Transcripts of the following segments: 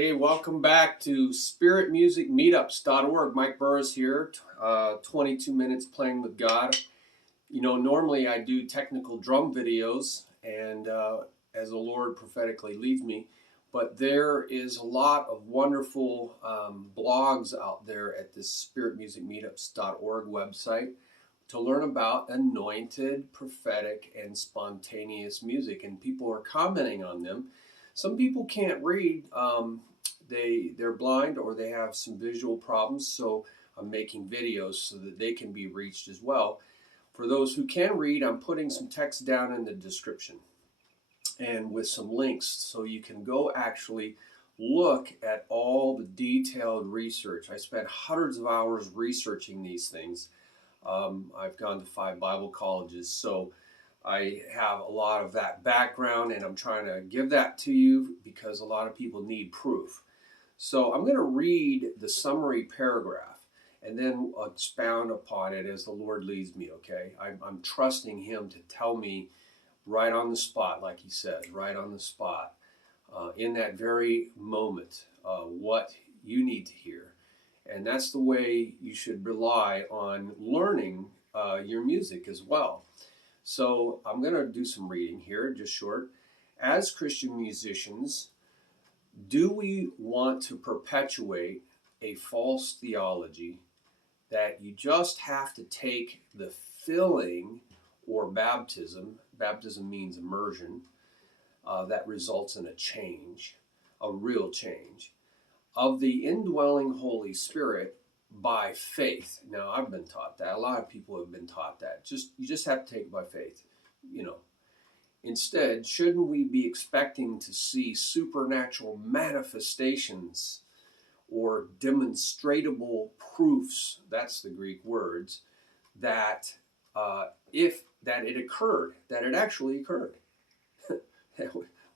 Hey, welcome back to Spirit Music Meetups.org. Mike Burris here, 22 minutes playing with God. You know, normally I do technical drum videos and as the Lord prophetically leads me, but there is a lot of wonderful blogs out there at this spiritmusicmeetups.org website to learn about anointed, prophetic, and spontaneous music, and people are commenting on them. Some people can't read. They're blind or they have some visual problems, so I'm making videos so that they can be reached as well. For those who can read, I'm putting some text down in the description and with some links so you can go actually look at all the detailed research. I spent hundreds of hours researching these things. I've gone to 5 Bible colleges, so I have a lot of that background, and I'm trying to give that to you because a lot of people need proof. So I'm going to read the summary paragraph and then expound upon it as the Lord leads me, okay? I'm trusting Him to tell me right on the spot, like He says, right on the spot, in that very moment, what you need to hear. And that's the way you should rely on learning your music as well. So I'm going to do some reading here, just short. As Christian musicians, do we want to perpetuate a false theology that you just have to take the filling or baptism means immersion, that results in a change, a real change, of the indwelling Holy Spirit by faith? Now, I've been taught that. A lot of people have been taught that. You just have to take it by faith, you know. Instead, shouldn't we be expecting to see supernatural manifestations or demonstrable proofs, that's the Greek words, that it occurred, that it actually occurred.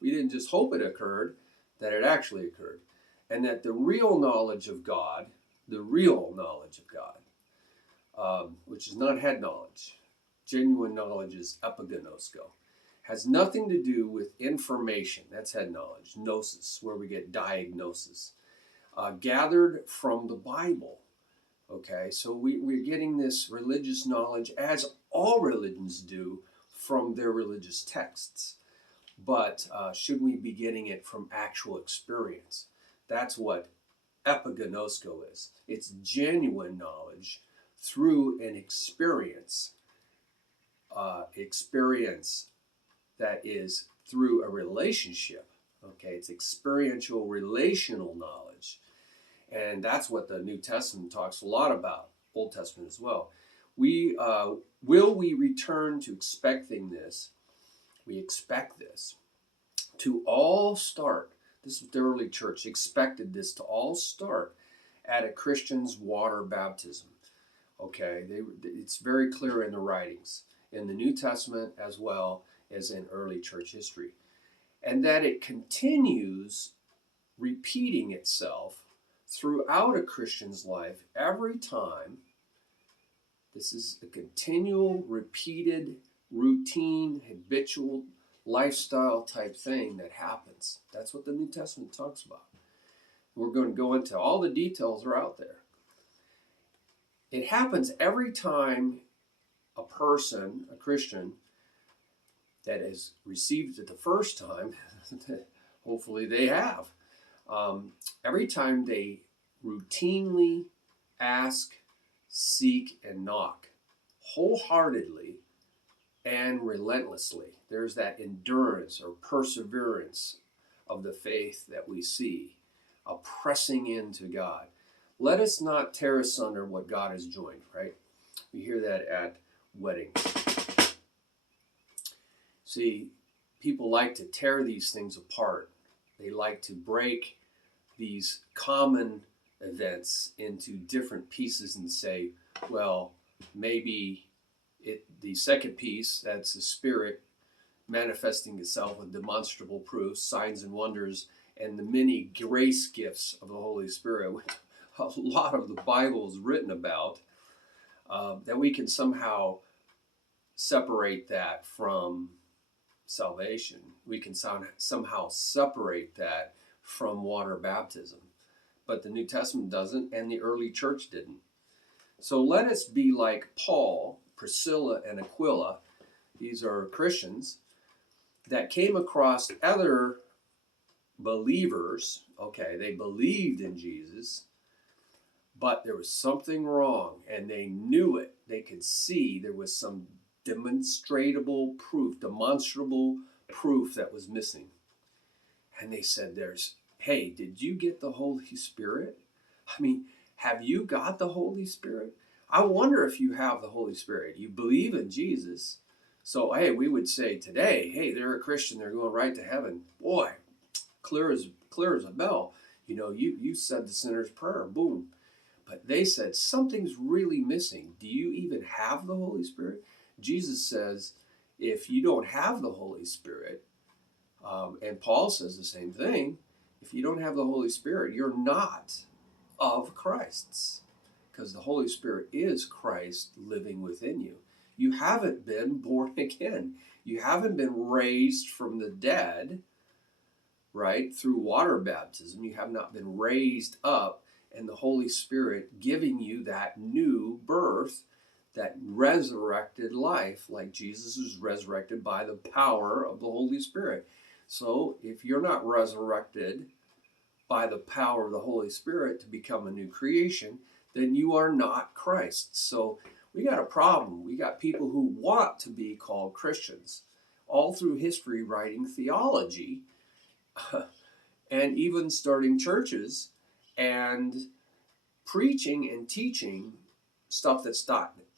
We didn't just hope it occurred, that it actually occurred. And that the real knowledge of God, which is not head knowledge, genuine knowledge is epignosko, has nothing to do with information, that's head knowledge, gnosis, where we get diagnosis, gathered from the Bible. Okay, so we're getting this religious knowledge, as all religions do, from their religious texts. But should we be getting it from actual experience? That's what epignosko is. It's genuine knowledge through an experience that is through a relationship. Okay, it's experiential relational knowledge. And that's what the New Testament talks a lot about, Old Testament as well. Will we return to expecting this? We expect this to all start. This is the early church expected this to all start at a Christian's water baptism. Okay, it's very clear in the writings, in the New Testament as well as in early church history. And that it continues repeating itself throughout a Christian's life every time. This is a continual, repeated, routine, habitual lifestyle type thing that happens. That's what the New Testament talks about. We're going to go into all the details are out there. It happens every time a person, a Christian, that has received it the first time, hopefully they have, every time they routinely ask, seek, and knock wholeheartedly and relentlessly. There's that endurance or perseverance of the faith that we see, a pressing into God. Let us not tear asunder what God has joined, right? We hear that at weddings. See, people like to tear these things apart. They like to break these common events into different pieces and say, well, maybe the second piece, that's the Spirit manifesting itself with demonstrable proofs, signs and wonders, and the many grace gifts of the Holy Spirit, which a lot of the Bible is written about, that we can somehow separate that from salvation. We can somehow separate that from water baptism. But the New Testament doesn't, and the early church didn't. So let us be like Paul, Priscilla, and Aquila. These are Christians that came across other believers. Okay, they believed in Jesus, but there was something wrong, and they knew it. They could see there was some demonstrable proof that was missing. And they said, hey, did you get the Holy Spirit? I mean, have you got the Holy Spirit? I wonder if you have the Holy Spirit. You believe in Jesus. So, hey, we would say today, hey, they're a Christian. They're going right to heaven. Boy, clear as a bell. You know, you said the sinner's prayer. Boom. But they said, something's really missing. Do you even have the Holy Spirit? Jesus says, if you don't have the Holy Spirit, and Paul says the same thing, if you don't have the Holy Spirit, you're not of Christ's, because the Holy Spirit is Christ living within you. You haven't been born again. You haven't been raised from the dead, right, through water baptism. You have not been raised up, and the Holy Spirit giving you that new birth, that resurrected life, like Jesus was resurrected by the power of the Holy Spirit. So if you're not resurrected by the power of the Holy Spirit to become a new creation, then you are not Christ. So we got a problem. We got people who want to be called Christians, all through history writing theology, and even starting churches and preaching and teaching stuff that's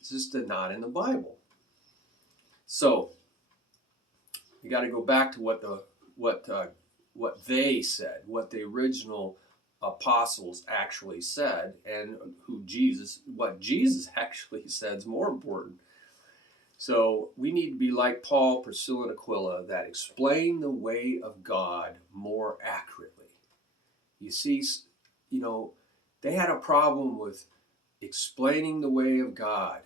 just not in the Bible. So you got to go back to what they said, what the original apostles actually said, and what Jesus actually said is more important. So we need to be like Paul, Priscilla, and Aquila, that explain the way of God more accurately. You see, they had a problem with explaining the way of God.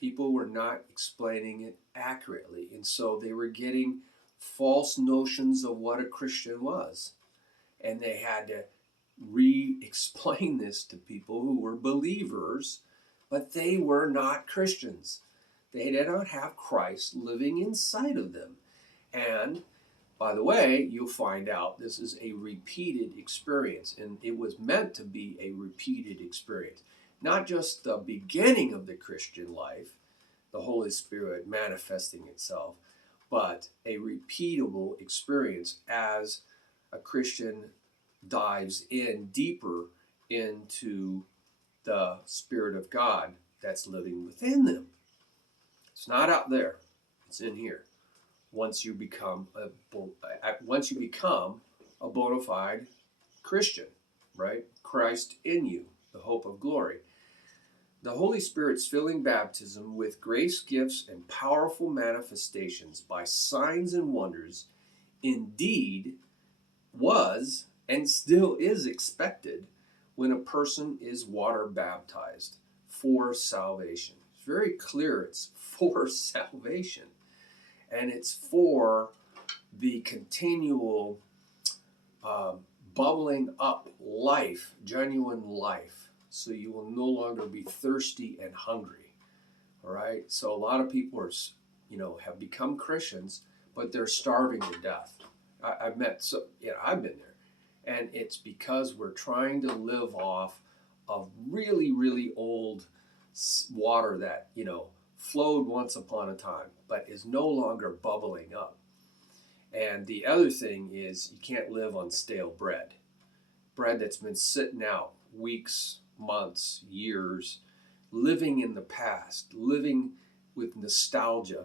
People were not explaining it accurately, and so they were getting false notions of what a Christian was. And they had to re-explain this to people who were believers, but they were not Christians. They did not have Christ living inside of them. And by the way, you'll find out this is a repeated experience, and it was meant to be a repeated experience. Not just the beginning of the Christian life, the Holy Spirit manifesting itself, but a repeatable experience as a Christian dives in deeper into the Spirit of God that's living within them. It's not out there, it's in here. Once you become a bona fide Christian, right? Christ in you, the hope of glory. The Holy Spirit's filling baptism with grace gifts and powerful manifestations by signs and wonders indeed was and still is expected when a person is water baptized for salvation. It's very clear it's for salvation, and it's for the continual bubbling up life, genuine life, so you will no longer be thirsty and hungry. All right. So a lot of people are, have become Christians, but they're starving to death. I've been there, and it's because we're trying to live off of really, really old water that flowed once upon a time, but is no longer bubbling up. And the other thing is you can't live on stale bread that's been sitting out weeks, months, years, living in the past, living with nostalgia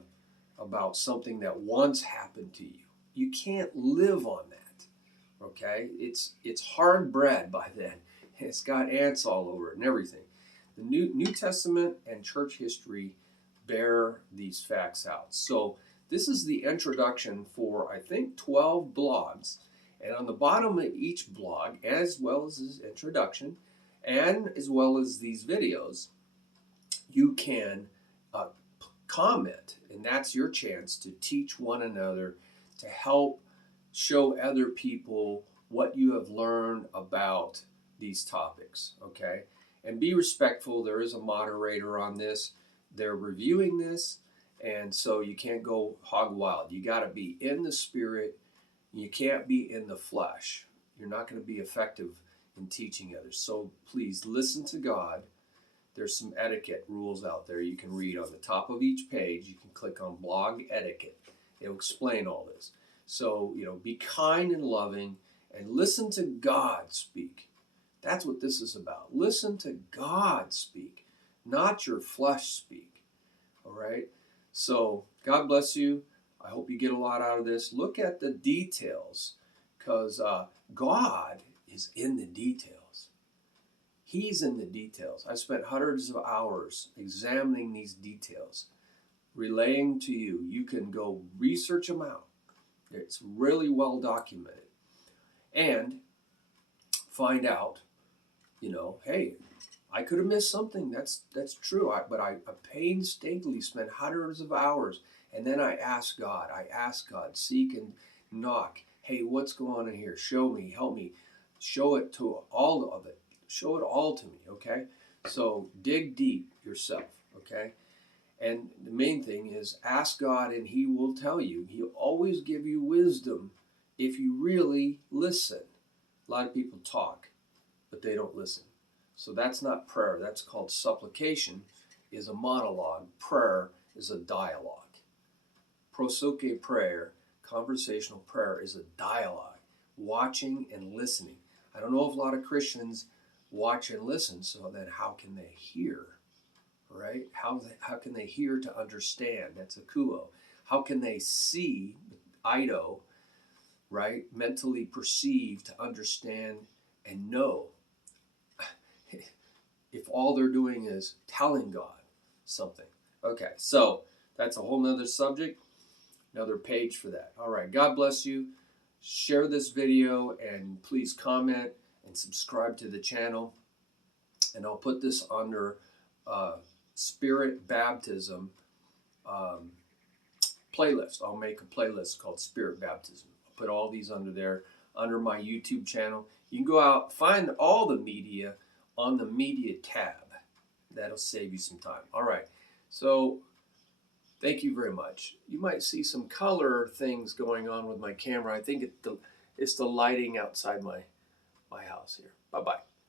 about something that once happened to you. You can't live on that, okay? It's hard bread by then. It's got ants all over it and everything. The New Testament and church history bear these facts out. So this is the introduction for, I think, 12 blogs. And on the bottom of each blog, as well as this introduction, and as well as these videos, you can comment. And that's your chance to teach one another, to help show other people what you have learned about these topics, okay? And be respectful. There is a moderator on this. They're reviewing this, and so you can't go hog wild. You got to be in the spirit. You can't be in the flesh. You're not going to be effective in teaching others. So please listen to God. There's some etiquette rules out there you can read on the top of each page. You can click on blog etiquette. It'll explain all this. So, be kind and loving and listen to God speak. That's what this is about. Listen to God speak, not your flesh speak. All right? So, God bless you. I hope you get a lot out of this. Look at the details, because God is in the details. He's in the details. I spent hundreds of hours examining these details, relaying to you. You can go research them out. It's really well documented. And find out, hey, I could have missed something. That's true. But I painstakingly spent hundreds of hours. And then I ask God, seek and knock. Hey, what's going on here? Show me, help me. Show it to all of it. Show it all to me, okay? So dig deep yourself, okay? And the main thing is ask God and He will tell you. He'll always give you wisdom if you really listen. A lot of people talk, but they don't listen. So that's not prayer. That's called supplication, is a monologue. Prayer is a dialogue. Prosoke prayer, conversational prayer, is a dialogue. Watching and listening. I don't know if a lot of Christians watch and listen, so then how can they hear? Right? How can they hear to understand? That's a kuo. How can they see, ido, right? Mentally perceive to understand and know if all they're doing is telling God something. Okay, so that's a whole nother subject, another page for that. All right, God bless you. Share this video and please comment and subscribe to the channel. And I'll put this under Spirit Baptism playlist. I'll make a playlist called Spirit Baptism. I'll put all these under there, under my YouTube channel. You can go out, find all the media on the media tab. That'll save you some time. All right. So thank you very much. You might see some color things going on with my camera. I think it's the lighting outside my house here. Bye-bye.